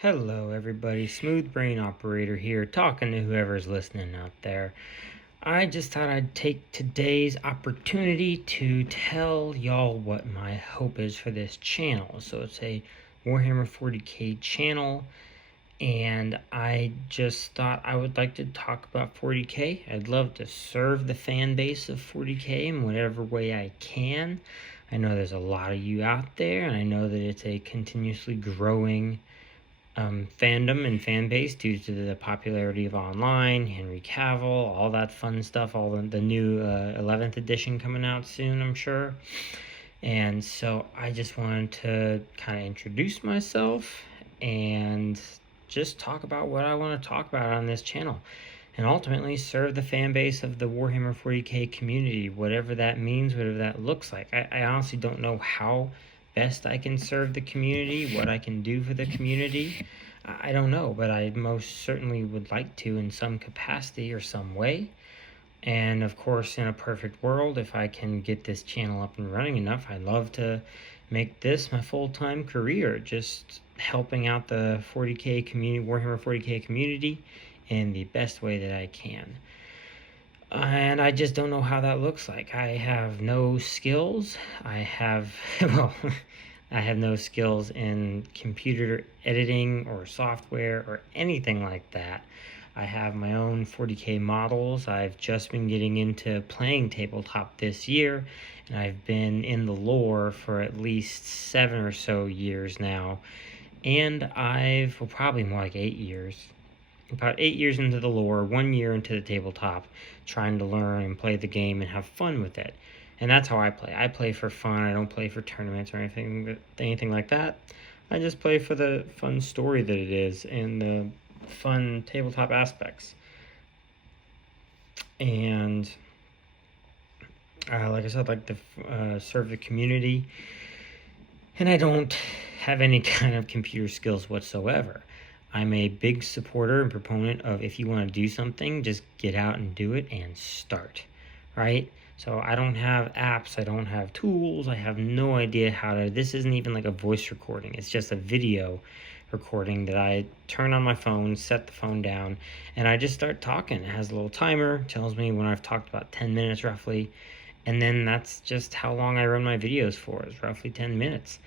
Hello, everybody. Smooth Brain Operator here, talking to whoever's listening out there. I just thought I'd take today's opportunity to tell y'all what my hope is for this channel. So it's a Warhammer 40k channel, and I just thought I would like to talk about 40k. I'd love to serve the fan base of 40k in whatever way I can. I know there's a lot of you out there, and I know that it's a continuously growing fandom and fan base due to the popularity of online, Henry Cavill, all that fun stuff, all the new 11th edition coming out soon, I'm sure. And so I just wanted to kind of introduce myself and just talk about what I want to talk about on this channel. And ultimately serve the fan base of the Warhammer 40k community, whatever that means, whatever that looks like. I honestly don't know how best I can serve the community, what I can do for the community. I don't know, but I most certainly would like to in some capacity or some way. And of course, in a perfect world, if I can get this channel up and running enough, I'd love to make this my full-time career, just helping out the 40k community, Warhammer 40k community, in the best way that I can. And I just don't know how that looks like. I have no skills. I have, well, I have no skills in computer editing or software or anything like that. I have my own 40k models. I've just been getting into playing tabletop this year, and I've been in the lore for at least 7 or so years now. And well, probably more like 8 years. About 8 years into the lore, 1 year into the tabletop, trying to learn and play the game and have fun with it. And that's how I play. I play for fun. I don't play for tournaments or anything like that. I just play for the fun story that it is and the fun tabletop aspects. And like I said, I'd like to serve the community. And I don't have any kind of computer skills whatsoever. I'm a big supporter and proponent of, if you want to do something, just get out and do it and start, right? So I don't have apps, I don't have tools, I have no idea how to, this isn't even like a voice recording, it's just a video recording that I turn on my phone, set the phone down, and I just start talking. It has a little timer, tells me when I've talked about 10 minutes roughly, and then that's just how long I run my videos for, is roughly 10 minutes.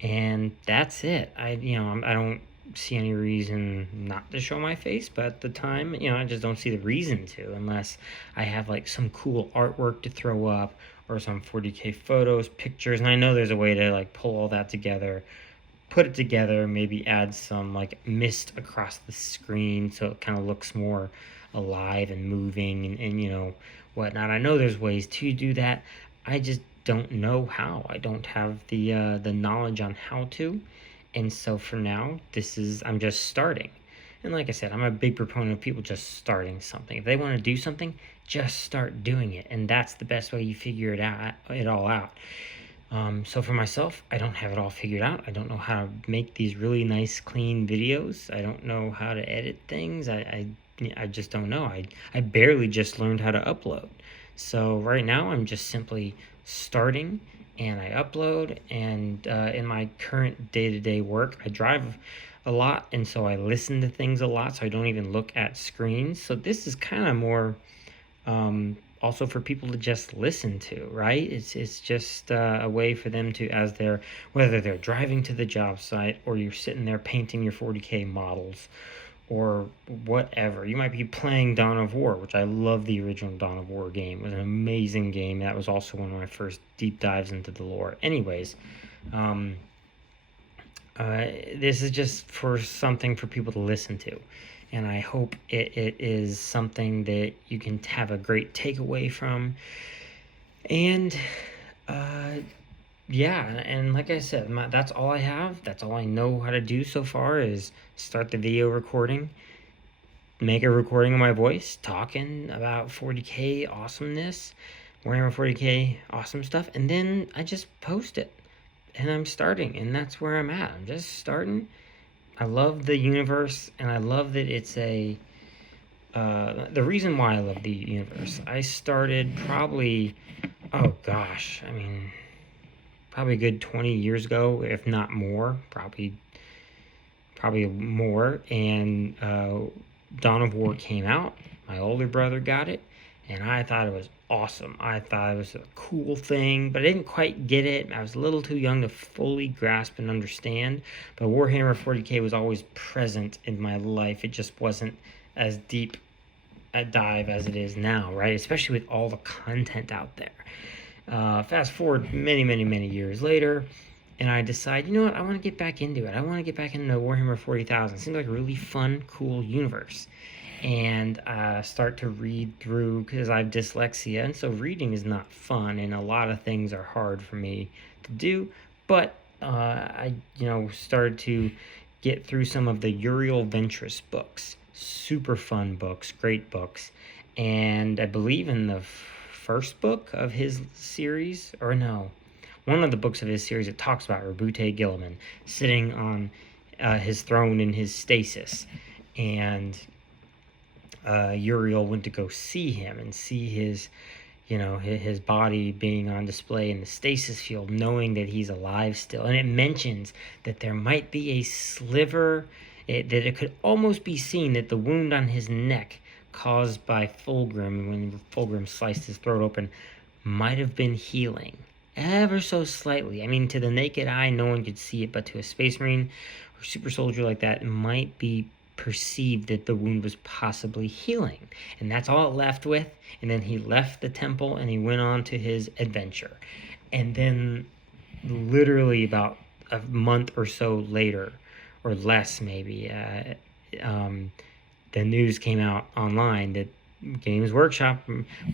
And that's it. I don't see any reason not to show my face, but at the time, I just don't see the reason to, unless I have like some cool artwork to throw up or some 40k photos, pictures, and I know there's a way to like pull all that together, put it together, maybe add some like mist across the screen so it kind of looks more alive and moving and whatnot. I know there's ways to do that. I just don't know how. I don't have the knowledge on how to. And so for now, I'm just starting. And like I said, I'm a big proponent of people just starting something. If they want to do something, just start doing it. And that's the best way you figure it all out. So for myself, I don't have it all figured out. I don't know how to make these really nice, clean videos. I don't know how to edit things. I just don't know. I barely just learned how to upload. So right now, I'm just simply starting, and I upload, and in my current day-to-day work, I drive a lot, and so I listen to things a lot, so I don't even look at screens. So this is kind of more also for people to just listen to, right? It's just a way for them to, whether they're driving to the job site or you're sitting there painting your 40k models or whatever. You might be playing Dawn of War, which I love. The original Dawn of War game. It was an amazing game. That was also one of my first deep dives into the lore. Anyways, this is just for something for people to listen to. And I hope it is something that you can have a great takeaway from. And yeah, and like I said, that's all I have. That's all I know how to do so far, is start the video recording, make a recording of my voice, talking about 40k awesomeness, Warhammer 40k awesome stuff, and then I just post it. And I'm starting, and that's where I'm at. I'm just starting. I love the universe, and I love that it's the reason why I love the universe, I started probably, oh gosh, I mean, probably a good 20 years ago, if not more, probably probably more, and Dawn of War came out. My older brother got it, and I thought it was awesome. I thought it was a cool thing, but I didn't quite get it. I was a little too young to fully grasp and understand, but Warhammer 40k was always present in my life. It just wasn't as deep a dive as it is now, right? Especially with all the content out there. Fast forward many years later, and I decide, you know what, I want to get back into it. I want to get back into Warhammer 40,000. It seems like a really fun, cool universe. And start to read through, because I have dyslexia, and so reading is not fun, and a lot of things are hard for me to do. But I, started to get through some of the Uriel Ventris books. Super fun books, great books. And I believe in the first book of his series, or no, one of the books of his series, it talks about Rabute Gilliman sitting on his throne in his stasis. And Uriel went to go see him and see his body being on display in the stasis field, knowing that he's alive still. And it mentions that there might be a sliver, that it could almost be seen that the wound on his neck caused by Fulgrim, when Fulgrim sliced his throat open, might have been healing ever so slightly. I mean, to the naked eye, no one could see it, but to a Space Marine or super soldier like that, it might be perceived that the wound was possibly healing. And that's all it left with. And then he left the temple and he went on to his adventure. And then literally about a month or so later, or less maybe, the news came out online that Games Workshop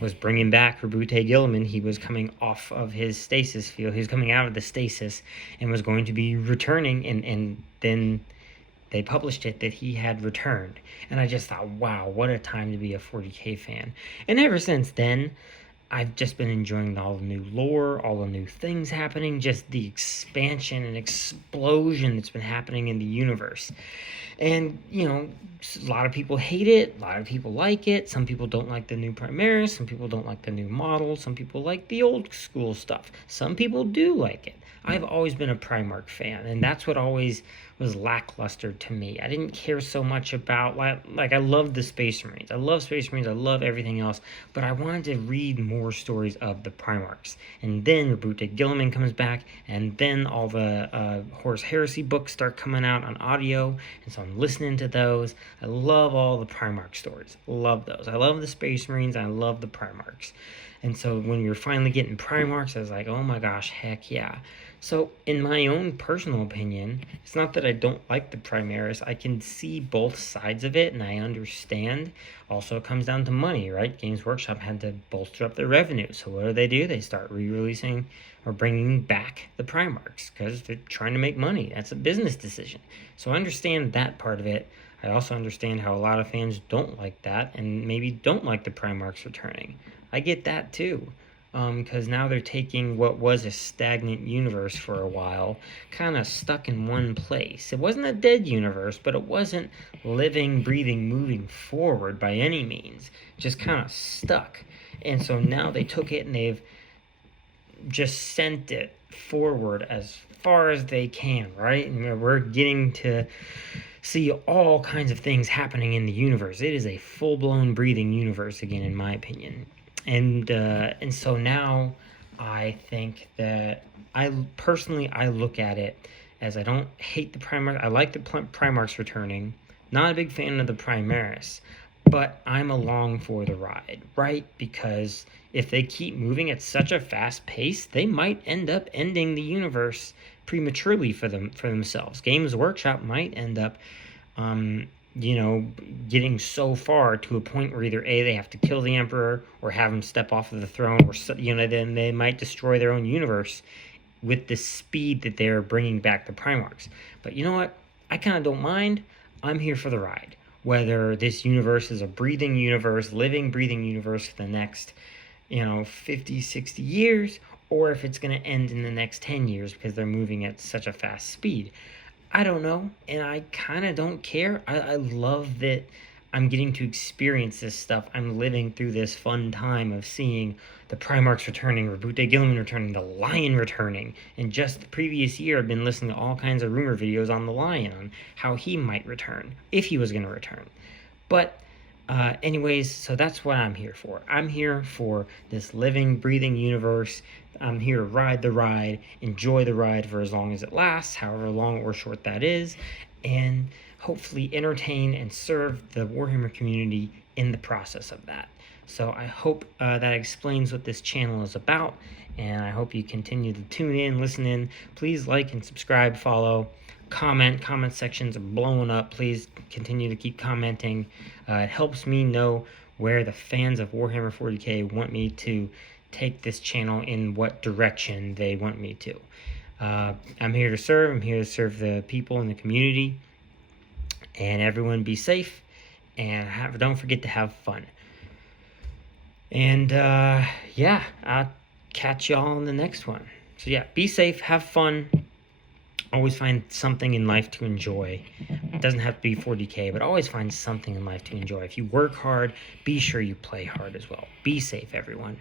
was bringing back Rabute Gilliman. He was coming off of his stasis field. He was coming out of the stasis and was going to be returning, and then they published it that he had returned. And I just thought, wow, what a time to be a 40k fan. And ever since then, I've just been enjoying all the new lore, all the new things happening, just the expansion and explosion that's been happening in the universe. And, a lot of people hate it, a lot of people like it. Some people don't like the new Primaris, some people don't like the new model, some people like the old school stuff. Some people do like it. I've always been a Primarch fan, and that's what always was lackluster to me. I didn't care so much about, like I love the Space Marines. I love Space Marines, I love everything else, but I wanted to read more stories of the Primarchs. And then Rabute Gilliman comes back, and then all the Horus Heresy books start coming out on audio, and so I'm listening to those. I love all the Primarch stories. Love those. I love the Space Marines, and I love the Primarchs. And so when we were finally getting Primarchs, I was like, oh my gosh, heck yeah. So in my own personal opinion, it's not that I don't like the Primaris. I can see both sides of it, and I understand. Also, it comes down to money, right? Games Workshop had to bolster up their revenue. So what do? They start re-releasing or bringing back the Primarchs because they're trying to make money. That's a business decision. So I understand that part of it. I also understand how a lot of fans don't like that and maybe don't like the Primarchs returning. I get that too. Because now they're taking what was a stagnant universe for a while, kind of stuck in one place. It wasn't a dead universe, but it wasn't living, breathing, moving forward by any means. Just kind of stuck. And so now they took it and they've just sent it forward as far as they can, right? And we're getting to see all kinds of things happening in the universe. It is a full-blown breathing universe again, in my opinion. And so now I think that I look at it as I don't hate the Primarch. I like the Primarchs returning. Not a big fan of the Primaris, but I'm along for the ride, right? Because if they keep moving at such a fast pace, they might end up ending the universe prematurely for themselves. Games Workshop might end up getting so far to a point where either A, they have to kill the Emperor or have him step off of the throne, or then they might destroy their own universe with the speed that they're bringing back the Primarchs. But you know what? I kind of don't mind. I'm here for the ride. Whether this universe is a breathing universe, living, breathing universe for the next, 50, 60 years, or if it's going to end in the next 10 years because they're moving at such a fast speed. I don't know, and I kind of don't care. I love that I'm getting to experience this stuff. I'm living through this fun time of seeing the Primarchs returning, Rabute Gilliman returning, the Lion returning. And just the previous year, I've been listening to all kinds of rumor videos on the Lion, on how he might return, if he was going to return. But anyways, so that's what I'm here for. I'm here for this living, breathing universe. I'm here to ride the ride, enjoy the ride for as long as it lasts, however long or short that is, and hopefully entertain and serve the Warhammer community in the process of that. So I hope that explains what this channel is about, and I hope you continue to tune in, listen in. Please like and subscribe, follow, comment. Comment sections are blowing up. Please continue to keep commenting. It helps me know where the fans of Warhammer 40k want me to take this channel, in what direction they want me to. I'm here to serve. I'm here to serve the people in the community. And everyone be safe, and don't forget to have fun. And yeah, I'll catch y'all in the next one. So yeah, be safe, have fun. Always find something in life to enjoy. It doesn't have to be 40k, but always find something in life to enjoy. If you work hard, be sure you play hard as well. Be safe, everyone.